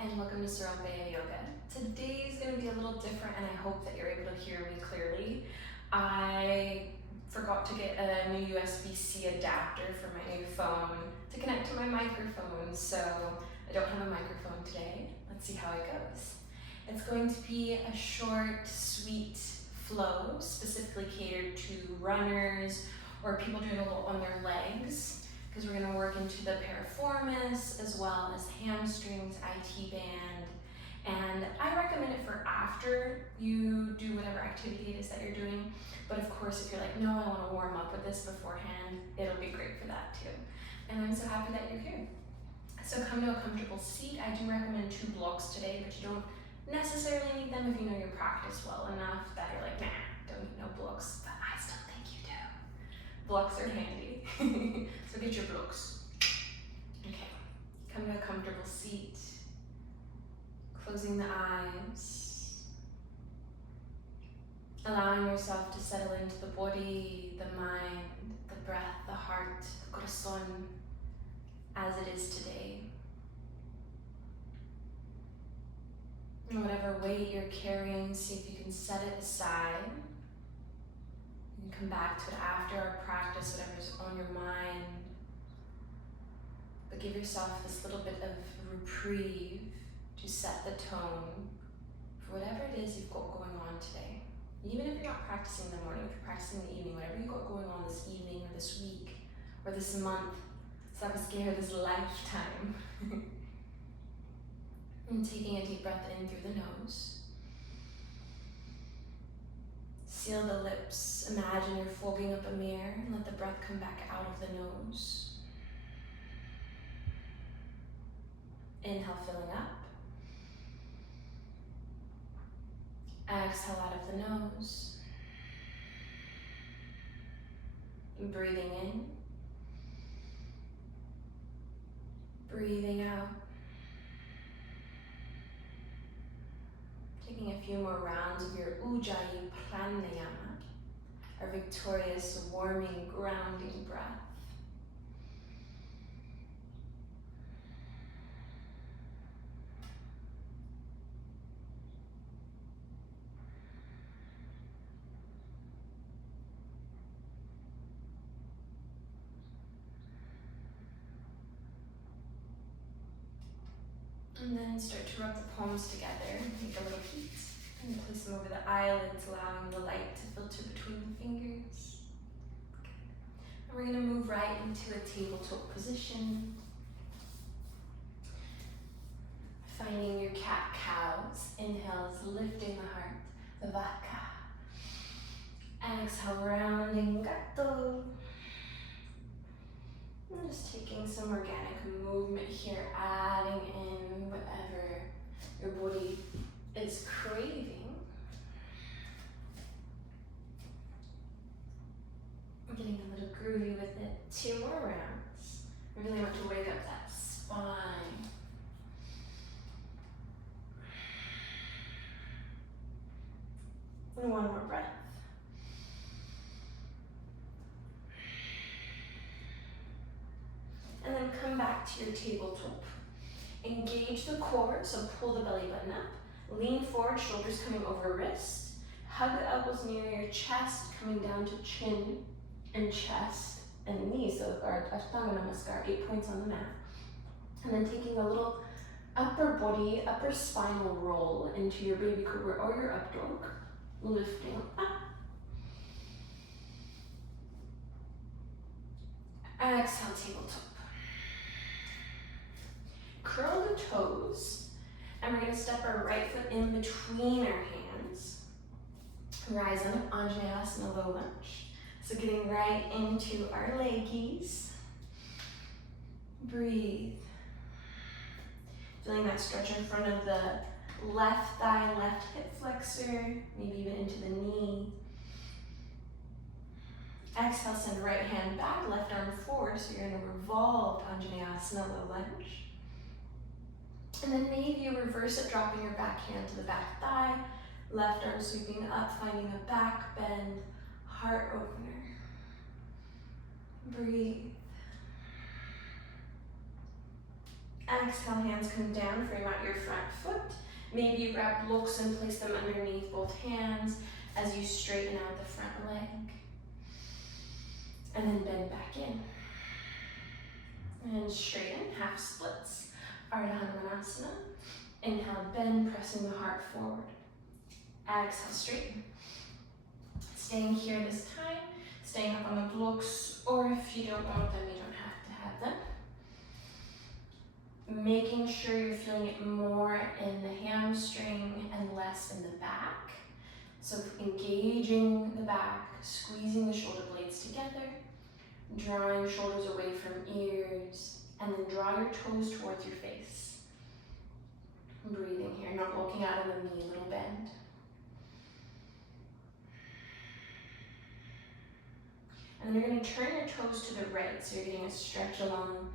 and welcome to Sorrel Beya Yoga. Today is going to be a little different and I hope that you're able to hear me clearly. I forgot to get a new USB-C adapter for my new phone to connect to my microphone, so I don't have a microphone today. Let's see how it goes. It's going to be a short, sweet flow, specifically catered to runners or people doing a little on their legs, because we're going to work into the piriformis as well as hamstrings, IT band, and I recommend it for after you do whatever activity it is that you're doing. But of course, if you're like, no, I want to warm up with this beforehand, it'll be great for that too. And I'm so happy that you're here. So come to a comfortable seat. I do recommend 2 blocks today, but you don't necessarily need them if you know your practice well enough that you're like, nah, don't need no blocks, but I still think you do. Blocks are handy. So get your blocks. Okay, come to a comfortable seat, closing the eyes, allowing yourself to settle into the body, the mind, the breath, the heart, the corazón, as it is today. And whatever weight you're carrying, see if you can set it aside. You can come back to it after our practice, whatever's on your mind. But give yourself this little bit of reprieve to set the tone for whatever it is you've got going on today. Even if you're not practicing in the morning, if you're practicing in the evening, whatever you've got going on this evening or this week or this month, this lifetime. And taking a deep breath in through the nose. Seal the lips. Imagine you're fogging up a mirror and let the breath come back out of the nose. Inhale, filling up. Exhale out of the nose. And breathing in. Breathing out. Taking a few more rounds of your Ujjayi Pranayama, our victorious, warming, grounding breath. And then start to rub the palms together, make a little heat, and place them over the eyelids, allowing the light to filter between the fingers. And we're going to move right into a tabletop position. Finding your cat-cows. Inhales, lifting the heart, the vaca. Exhale, rounding gato. And just taking some organic movement here, adding in whatever your body is craving. Getting a little groovy with it. 2 more rounds. I really want to wake up that spine. And 1 more breath. And then come back to your tabletop. Engage the core, so pull the belly button up. Lean forward, shoulders coming over wrist. Hug the elbows near your chest, coming down to chin and chest and knees. So our Ashtanga Namaskar, 8 points on the mat. And then taking a little upper body, upper spinal roll into your baby cobra or your up dog. Lifting up. Exhale, tabletop. Curl the toes, and we're going to step our right foot in between our hands. Rise up, Anjaneyasana low lunge. So getting right into our leggies. Breathe. Feeling that stretch in front of the left thigh, left hip flexor, maybe even into the knee. Exhale, send right hand back, left arm forward, so you're in a revolved Anjaneyasana low lunge. And then maybe you reverse it, dropping your back hand to the back thigh, left arm sweeping up, finding a back bend, heart opener. Breathe. Exhale, hands come down, frame out your front foot. Maybe you grab blocks and place them underneath both hands as you straighten out the front leg. And then bend back in. And straighten, half splits. Ardha Hanumanasana. Inhale, bend, pressing the heart forward. Exhale, straighten. Staying here this time, staying up on the blocks, or if you don't want them, you don't have to have them. Making sure you're feeling it more in the hamstring and less in the back. So engaging the back, squeezing the shoulder blades together, drawing shoulders away from ears, and then draw your toes towards your face. Breathing here, not looking out of the knee, little bend. And then you're going to turn your toes to the right, so you're getting a stretch along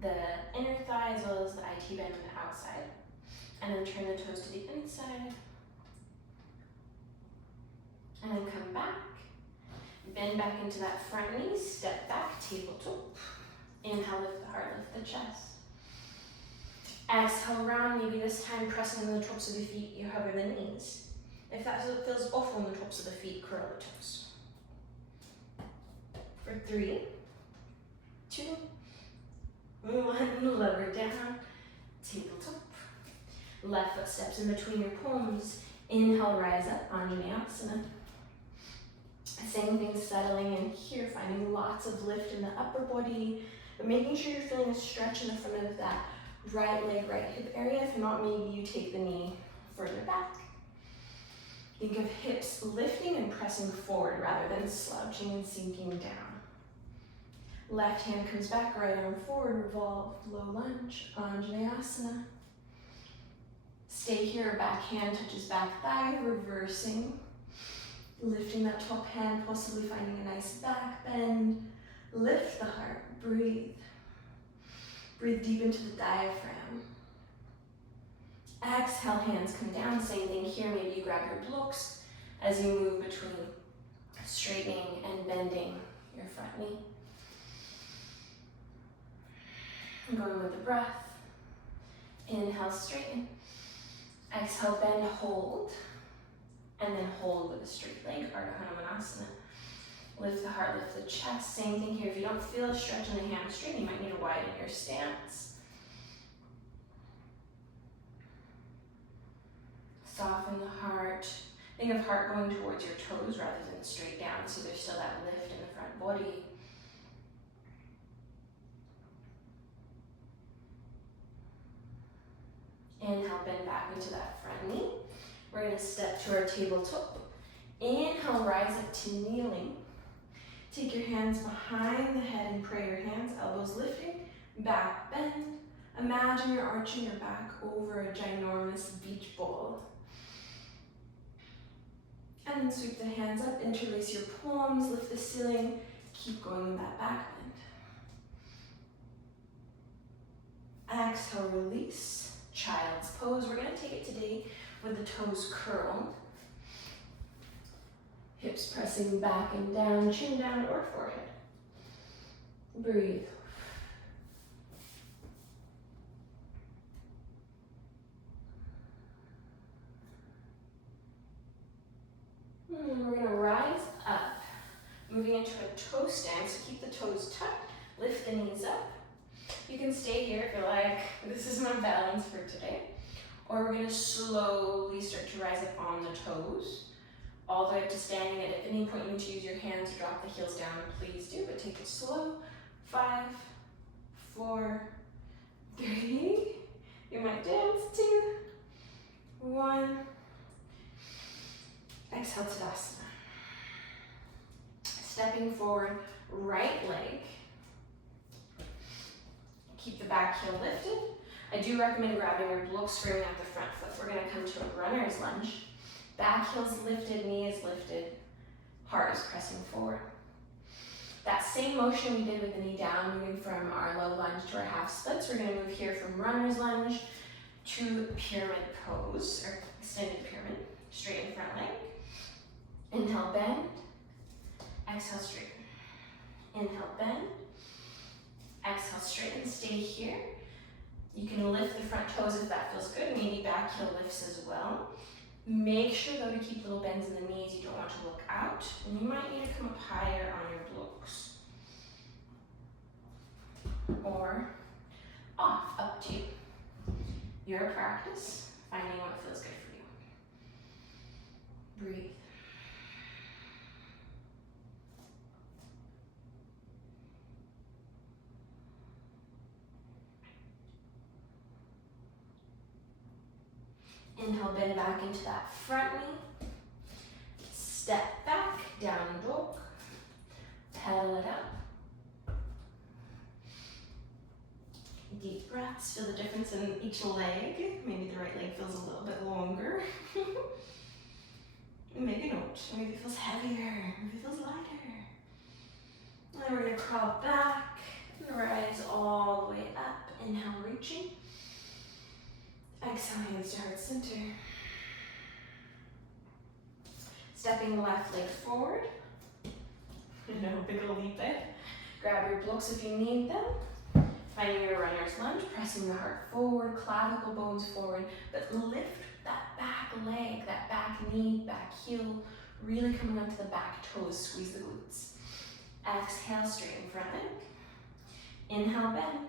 the inner thigh as well as the IT band on the outside. And then turn the toes to the inside. And then come back. Bend back into that front knee, step back, tabletop. Inhale, lift the heart, lift the chest. Exhale, round, maybe this time pressing on the tops of the feet, you hover the knees. If that feels off on the tops of the feet, curl the toes. For 3, 2, 1, lower down, tabletop. Left foot steps in between your palms. Inhale, rise up, Anjaneyasana. Same thing, settling in here, finding lots of lift in the upper body, but making sure you're feeling a stretch in the front of that right leg, right hip area. If not, maybe you take the knee further back. Think of hips lifting and pressing forward rather than slouching and sinking down. Left hand comes back, right arm forward, revolve, low lunge, Anjaneyasana. Stay here, back hand touches back thigh, reversing. Lifting that top hand, possibly finding a nice back bend. Lift the heart, breathe. Breathe deep into the diaphragm. Exhale, hands come down, same thing here. Maybe you grab your blocks as you move between straightening and bending your front knee. Going with the breath. Inhale, straighten. Exhale, bend, hold. And then hold with a straight leg, Ardha Hanumanasana. Lift the heart, lift the chest. Same thing here. If you don't feel a stretch in the hamstring, you might need to widen your stance. Soften the heart. Think of heart going towards your toes rather than straight down, so there's still that lift in the front body. Inhale, bend back into that front knee. We're going to step to our tabletop. Inhale, rise up to kneeling. Take your hands behind the head and prayer hands, elbows lifting, back bend. Imagine you're arching your back over a ginormous beach ball. And then sweep the hands up, interlace your palms, lift the ceiling, keep going in that back bend. Exhale, release, child's pose. We're going to take it today with the toes curled. Hips pressing back and down, chin down or forehead. Breathe. We're going to rise up, moving into a toe stand, so keep the toes tucked, lift the knees up. You can stay here if you're like, this is my balance for today. Or we're going to slowly start to rise up on the toes, all the way up to standing. And at any point you need to use your hands to drop the heels down, please do, but take it slow. 5, 4, 3, you might dance, 2, 1. Exhale, Tadasana. Stepping forward, right leg. Keep the back heel lifted. I do recommend grabbing your blocks, framing out the front foot. We're going to come to a runner's lunge. Back heel's lifted, knee is lifted, heart is pressing forward. That same motion we did with the knee down, moving from our low lunge to our half splits. We're going to move here from runner's lunge to pyramid pose, or extended pyramid, straighten front leg. Inhale, bend. Exhale, straighten. Inhale, bend. Exhale, straighten. Stay here. You can lift the front toes if that feels good, maybe back heel lifts as well. Make sure though to keep little bends in the knees, you don't want to look out, and you might need to come up higher on your blocks. Or off, up to you. Your practice, finding what feels good for you. Breathe. Inhale, bend back into that front knee. Step back, down dog. Pedal it up. Deep breaths, feel the difference in each leg. Maybe the right leg feels a little bit longer. Make a note, maybe it feels heavier, maybe it feels lighter. And then we're gonna crawl back and rise all the way up. Inhale, reaching. Exhale, hands to heart center. Stepping the left leg forward. No big ol' leap there. Grab your blocks if you need them. Finding your runner's lunge, pressing the heart forward, clavicle bones forward, but lift that back leg, that back knee, back heel, really coming onto the back toes, squeeze the glutes. Exhale, straighten front leg. Inhale, bend.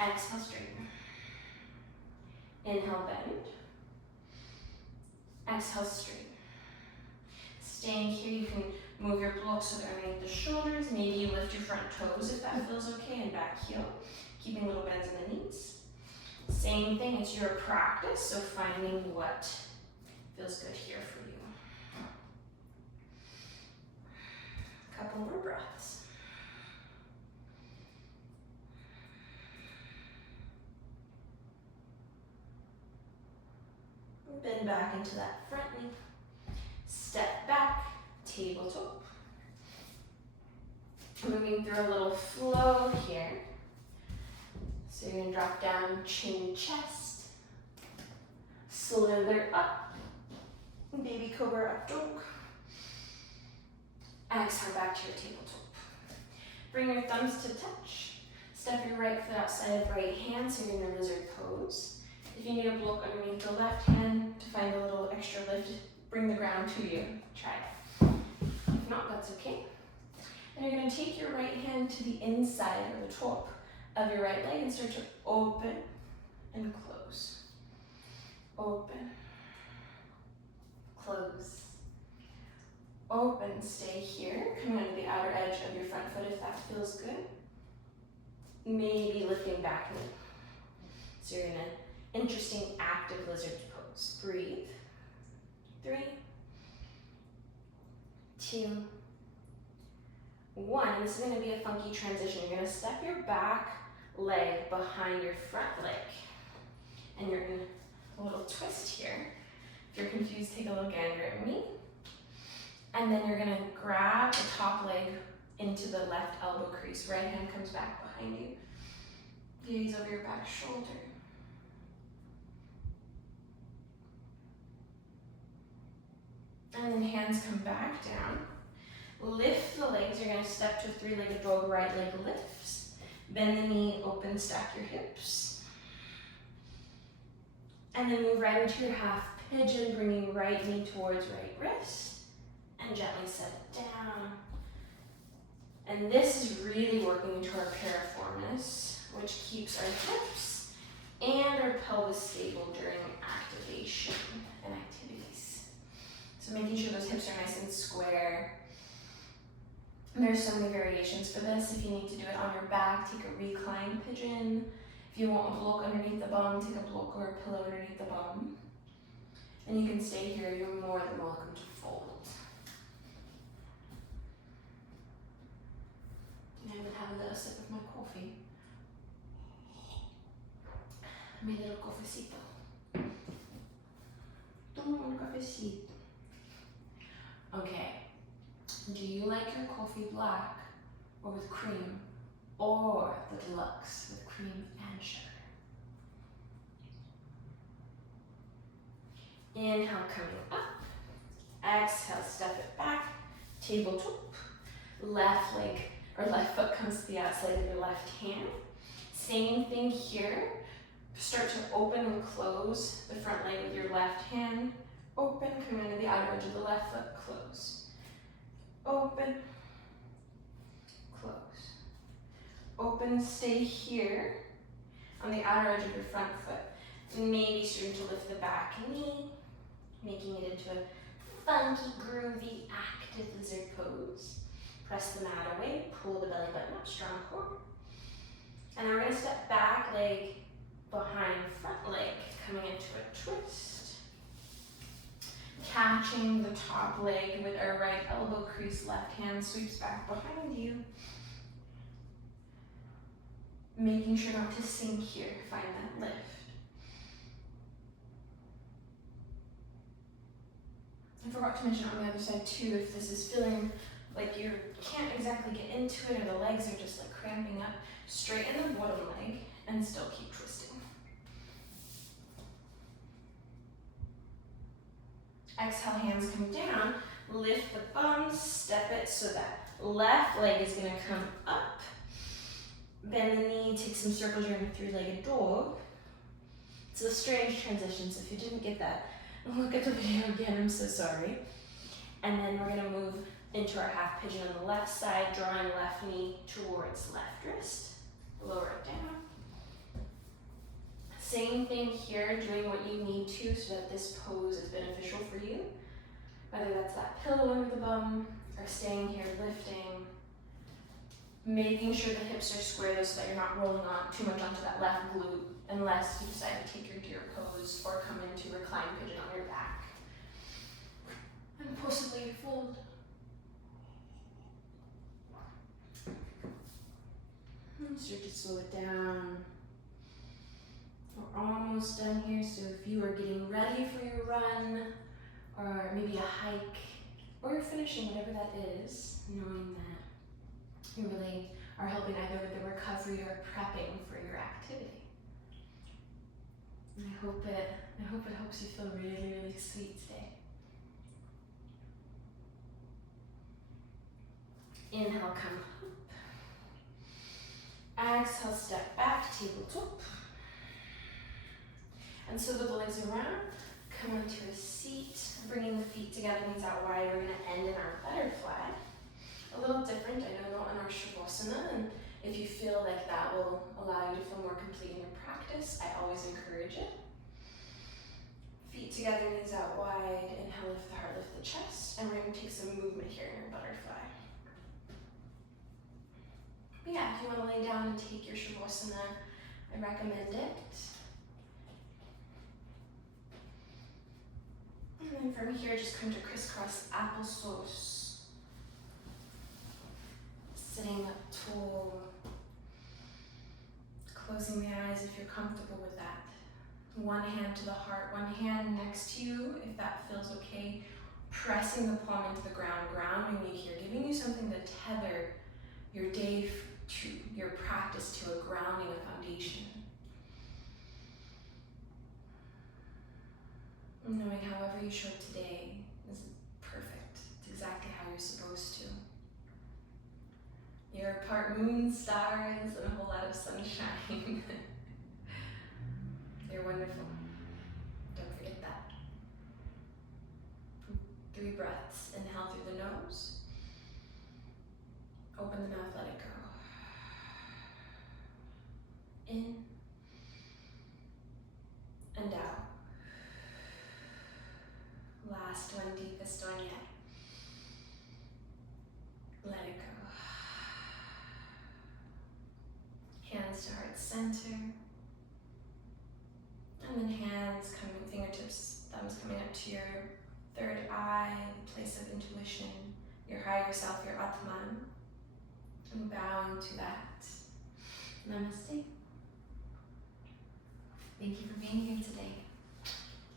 Exhale, straighten. Inhale, bend. Exhale, straighten. Staying here, you can move your blocks so they're underneath the shoulders. Maybe you lift your front toes if that feels okay, and back heel. Keeping little bends in the knees. Same thing, it's your practice, so finding what feels good here for you. Couple more breaths. Bend back into that front knee. Step back, tabletop. Moving through a little flow here. So you're gonna drop down, chin, chest. Slither up. Baby cobra up dog. Exhale back to your tabletop. Bring your thumbs to touch. Step your right foot outside of right hand, so you're in the lizard pose. If you need a block underneath the left hand to find a little extra lift, bring the ground to you. Try it. If not, that's okay. And you're going to take your right hand to the inside or the top of your right leg and start to open and close. Open. Close. Open. Stay here. Coming onto the outer edge of your front foot if that feels good. Maybe lifting back knee. So you're in an interesting active lizard pose. Breathe. 3, 2, 1. And this is going to be a funky transition. You're going to step your back leg behind your front leg. And you're in a little twist here. If you're confused, take a little gander at me. And then you're going to grab the top leg into the left elbow crease. Right hand comes back behind you. Gaze over your back shoulder. And then hands come back down. Lift the legs. You're going to step to a 3-legged dog. Right leg lifts. Bend the knee, open, stack your hips. And then move right into your half pigeon, bringing right knee towards right wrist. And gently set it down. And this is really working into our piriformis, which keeps our hips and our pelvis stable during activation and activities. So making sure those hips are nice and square. And there's so many variations for this. If you need to do it on your back, take a reclined pigeon. If you want a block underneath the bum, take a block or a pillow underneath the bum. And you can stay here, you're more than welcome to fold. And I would have a little sip of my coffee. Mi little cafecito. Toma un cafecito. Okay. Do you like your coffee black or with cream, or the deluxe with cream and sugar? Inhale, coming up. Exhale, step it back. Tabletop. Left leg or left foot comes to the outside of your left hand. Same thing here. Start to open and close the front leg with your left hand. Open, come into the outer edge of the left foot, close. Open, close. Open, stay here on the outer edge of your front foot. Maybe starting to lift the back knee, making it into a funky, groovy, active lizard pose. Press the mat away, pull the belly button up, strong core. And now we're gonna step back, leg behind front leg, coming into a twist. Catching the top leg with our right elbow crease, left hand sweeps back behind you. Making sure not to sink here, find that lift. I forgot to mention on the other side too, if this is feeling like you can't exactly get into it or the legs are just like cramping up, straighten the bottom leg and still keep twisting. Exhale, hands come down, lift the bum, step it so that left leg is gonna come up. Bend the knee, take some circles, you're in a three-legged dog. It's a strange transition, so if you didn't get that, look at the video again, I'm so sorry. And then we're gonna move into our half pigeon on the left side, drawing left knee towards left wrist. Lower it down. Same thing here, doing what you need to so that this pose is beneficial for you. Whether that's that pillow under the bum, or staying here, lifting. Making sure the hips are square so that you're not rolling on too much onto that left glute, unless you decide to take your deer pose or come into recline pigeon on your back. And possibly fold. And start to slow it down. We're almost done here, so if you are getting ready for your run, or maybe a hike, or you're finishing whatever that is, knowing that you really are helping either with the recovery or prepping for your activity. And I hope it helps you feel really, really sweet today. Inhale, come up. Exhale, step back, tabletop. And so with the legs around, come into a seat, bringing the feet together, knees out wide. We're gonna end in our butterfly. A little different, I know, not in our Shavasana, and if you feel like that will allow you to feel more complete in your practice, I always encourage it. Feet together, knees out wide, inhale, lift the heart, lift the chest, and we're gonna take some movement here in your butterfly. But yeah, if you wanna lay down and take your Shavasana, I recommend it. And then from here, just come to crisscross applesauce. Sitting up tall, closing the eyes if you're comfortable with that. One hand to the heart, one hand next to you, if that feels okay. Pressing the palm into the ground, grounding you here, giving you something to tether your day to, your practice to, a grounding, a foundation. Knowing however you show up today is perfect. It's exactly how you're supposed to. You're part moon, stars, and a whole lot of sunshine. You're wonderful. Don't forget that. 3 breaths. Inhale through the nose. Open the mouth, let it go. In and out. Last one, deepest one yet. Let it go. Hands to heart center. And then hands coming, fingertips, thumbs coming up to your third eye, place of intuition, your higher self, your Atman. And bowing to that. Namaste. Thank you for being here today.